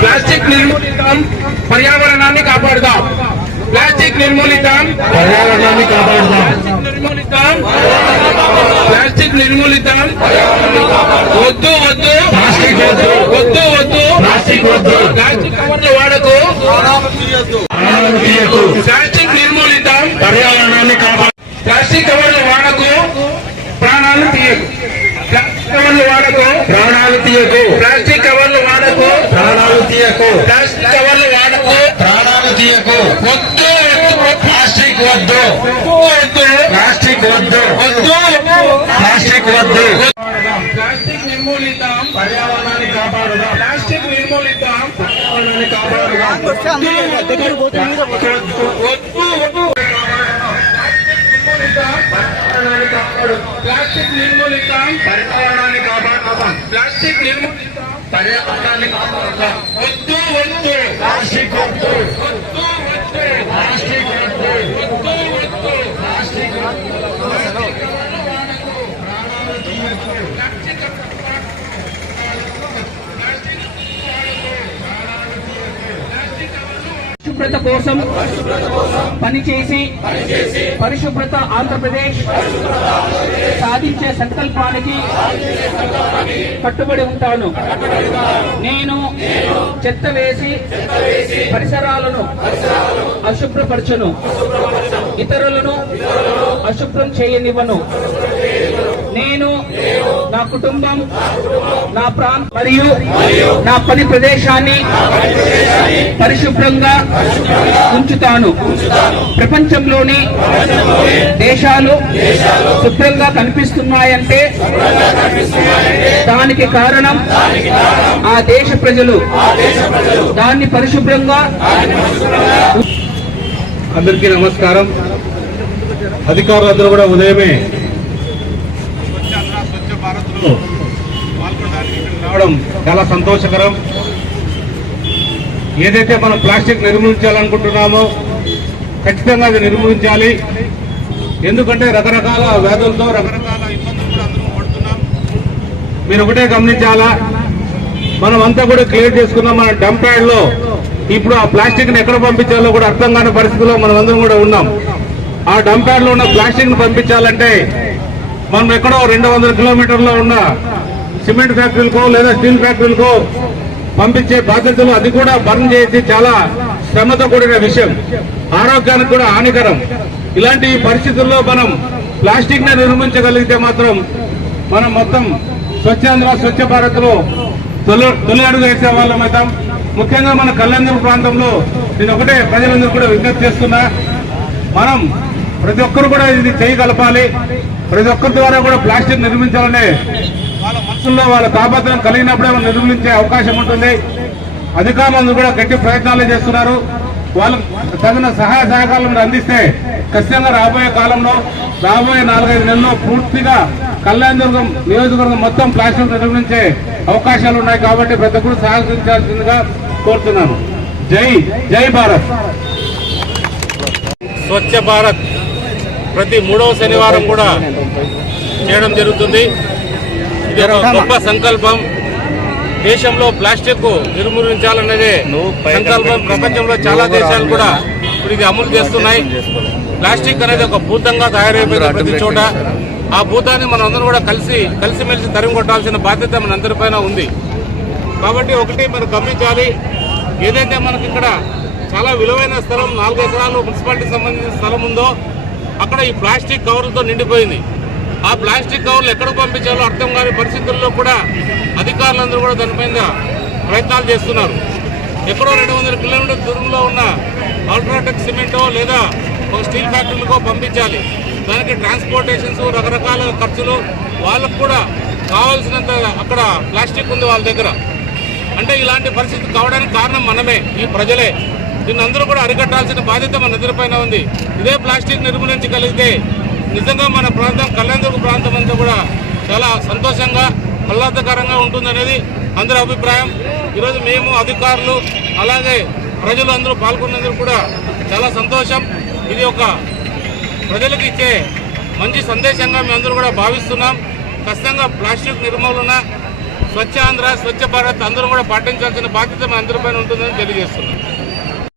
Plastic నిర్మూలిద్దాం పర్యావరణాన్ని కాపాడుదాం plastic నిర్మూలిద్దాం పర్యావరణాన్ని కాపాడుదాం plastic నిర్మూలిద్దాం plastic నిర్మూలిద్దాం వద్దు వద్దు ప్లాస్టిక్ వద్దు. వద్దు వద్దు ప్లాస్టిక్ వద్దు ప్లాస్టిక్ కవర్ల వాడకు ప్రాణాలు తీయకు ప్లాస్టిక్ నిర్మూలిద్దాం పర్యావరణాన్ని కాపాడు ప్లాస్టిక్ కవర్ల వాడకు ప్రాణాలు తీయకు ప్లాస్టిక్ కవర్ల వాడకు ప్రాణాలు తీయకు. ప్లాస్టిక్ కవర్ల వాడకు. ప్రాణాలు తీయకు. ప్లాస్టిక్ కవర్ల వాడకు. ప్రాణాలు తీయకు. వద్దు ప్లాస్టిక్ వద్దు. వద్దు ప్లాస్టిక్ వద్దు. వద్దు ప్లాస్టిక్ వద్దు. ప్లాస్టిక్ నిర్మూలిద్దాం పర్యావరణాన్ని కాపాడుదాం. ప్లాస్టిక్ నిర్మూలిద్దాం పర్యావరణాన్ని కాపాడుదాం. వద్దు ప్లాస్టిక్ నిర్మూలిద్దాం పర్యావరణాన్ని కాపాడుదాం ప్లాస్టిక్ నిర్మూలిద్దాం పర్యావరణాన్ని కాపాడుదాం వద్దు వద్దు. ప్లాస్టిక్ వద్దు. వద్దు వద్దు. ప్లాస్టిక్ వద్దు. వద్దు వద్దు. ప్లాస్టిక్ పరిశుభ్రత కోసం పనిచేసి పరిశుభ్రత ఆంధ్రప్రదేశ్ సాధించే సంకల్పానికి కట్టుబడి ఉంటాను. నేను చెత్త వేసి పరిసరాలను అశుభ్రపరచను. ఇతరులను అశుభ్రం చేయనివ్వను. నేను నా కుటుంబం నా ప్రాంతం మరియు నా పని ప్రదేశాన్ని పరిశుభ్రంగా ఉంచుతాను. ప్రపంచంలోని దేశాలు శుభ్రంగా కనిపిస్తున్నాయంటే దానికి కారణం ఆ దేశ ప్రజలు. దాన్ని పరిశుభ్రంగా అందరికీ నమస్కారం. అధికారులందరూ కూడా ఉదయమే రావడం చాలా సంతోషకరం. ఏదైతే మనం ప్లాస్టిక్ నిర్మూలించాలనుకుంటున్నామో ఖచ్చితంగా అది నిర్మూలించాలి. ఎందుకంటే రకరకాల వ్యాధులతో రకరకాల ఇబ్బందులు కూడా అందరూ పడుతున్నాం. మీరు ఒకటే గమనించాలా? మనం అంతా కూడా క్లియర్ చేసుకున్నాం మన డంప్ ఇప్పుడు ఆ ప్లాస్టిక్ని ఎక్కడ పంపించాలో కూడా అర్థం కాని పరిస్థితిలో మనం అందరం కూడా ఉన్నాం. ఆ డంప్ ఉన్న ప్లాస్టిక్ని పంపించాలంటే మనం ఎక్కడో రెండు వందల కిలోమీటర్లో ఉన్న సిమెంట్ ఫ్యాక్టరీలకో లేదా స్టీల్ ఫ్యాక్టరీలకో పంపించే బాధ్యతలు అది కూడా బర్న్ చేసి చాలా శ్రమతో కూడిన విషయం. ఆరోగ్యానికి కూడా హానికరం. ఇలాంటి పరిస్థితుల్లో మనం ప్లాస్టిక్ని నిర్మించగలిగితే మాత్రం మనం మొత్తం స్వచ్ఛాంధ్ర స్వచ్ఛ భారత్లో తొలి అడుగు వేసే వాళ్ళం అవుతాం. ముఖ్యంగా మన కళ్యాణదుర్గ ప్రాంతంలో నేను ఒకటే ప్రజలందరూ కూడా విజ్ఞప్తి చేస్తున్నా. మనం ప్రతి ఒక్కరు కూడా ఇది చేయగలపాలి ప్రతి ఒక్కరి ద్వారా కూడా ప్లాస్టిక్ నిర్మించాలనే వాళ్ళ మనసుల్లో వాళ్ళ తాపత్రయం కలిగినప్పుడే నిర్మించే అవకాశం ఉంటుంది. అధికారులందరూ కూడా గట్టి ప్రయత్నాలు చేస్తున్నారు. వాళ్ళు తగిన సహాయ సహకారాలను అందిస్తే ఖచ్చితంగా రాబోయే కాలంలో రాబోయే నాలుగైదు నెలల్లో పూర్తిగా కళ్యాణదుర్గం నియోజకవర్గం మొత్తం ప్లాస్టిక్ నిర్మించే అవకాశాలు ఉన్నాయి కాబట్టి ప్రతి ఒక్కరు సహకరించాల్సిందిగా కోరుతున్నాను. జై జై భారత్. స్వచ్ఛ భారత్. ప్రతి మూడవ శనివారం కూడా చేయడం జరుగుతుంది. ఇది ఒక గొప్ప సంకల్పం. దేశంలో ప్లాస్టిక్ నిర్మూలించాలనేదే సంకల్పం. ప్రపంచంలో చాలా దేశాలు కూడా ఇప్పుడు ఇది అమలు చేస్తున్నాయి. ప్లాస్టిక్ అనేది ఒక భూతంగా తయారైపోయింది ప్రతి చోట ఆ భూతాన్ని మనం అందరం కూడా కలిసి కలిసిమెలిసి తరిమి కొట్టాల్సిన బాధ్యత మన అందరిపైన ఉంది. కాబట్టి ఒకటి మనం గమనించాలి. ఏదైతే మనకి ఇక్కడ చాలా విలువైన స్థలం నాలుగు ఎకరాలు మున్సిపాలిటీకి సంబంధించిన స్థలం ఉందో అక్కడ ఈ ప్లాస్టిక్ కవర్లతో నిండిపోయింది. ఆ ప్లాస్టిక్ కవర్లు ఎక్కడికి పంపించాలో అర్థం కాని పరిస్థితుల్లో కూడా అధికారులందరూ కూడా దానిపైన ప్రయత్నాలు చేస్తున్నారు. ఎక్కడో రెండు వందల కిలోమీటర్ దూరంలో ఉన్న అల్ట్రాటెక్ సిమెంటో లేదా ఒక స్టీల్ ఫ్యాక్టరీలకో పంపించాలి. దానికి ట్రాన్స్పోర్టేషన్స్ రకరకాల ఖర్చులు వాళ్ళకు కూడా కావాల్సినంత అక్కడ ప్లాస్టిక్ ఉంది వాళ్ళ దగ్గర. అంటే ఇలాంటి పరిస్థితి కావడానికి కారణం మనమే ఈ ప్రజలే. దీన్ని అందరూ కూడా అరికట్టాల్సిన బాధ్యత మన నిద్రపైన ఉంది. ఇదే ప్లాస్టిక్ నిర్మూలించగలిగితే నిజంగా మన ప్రాంతం కళ్యాణదుర్గ ప్రాంతం అంతా కూడా చాలా సంతోషంగా ఆహ్లాదకరంగా ఉంటుందనేది అందరి అభిప్రాయం. ఈరోజు మేము అధికారులు అలాగే ప్రజలు అందరూ పాల్గొన్నందుకు కూడా చాలా సంతోషం. ఇది ఒక ప్రజలకు ఇచ్చే మంచి సందేశంగా మేము అందరూ కూడా భావిస్తున్నాం. ఖచ్చితంగా ప్లాస్టిక్ నిర్మూలన స్వచ్ఛ ఆంధ్ర స్వచ్ఛ భారత్ అందరూ కూడా పాటించాల్సిన బాధ్యత మన అందరిపైన ఉంటుందని తెలియజేస్తున్నాం.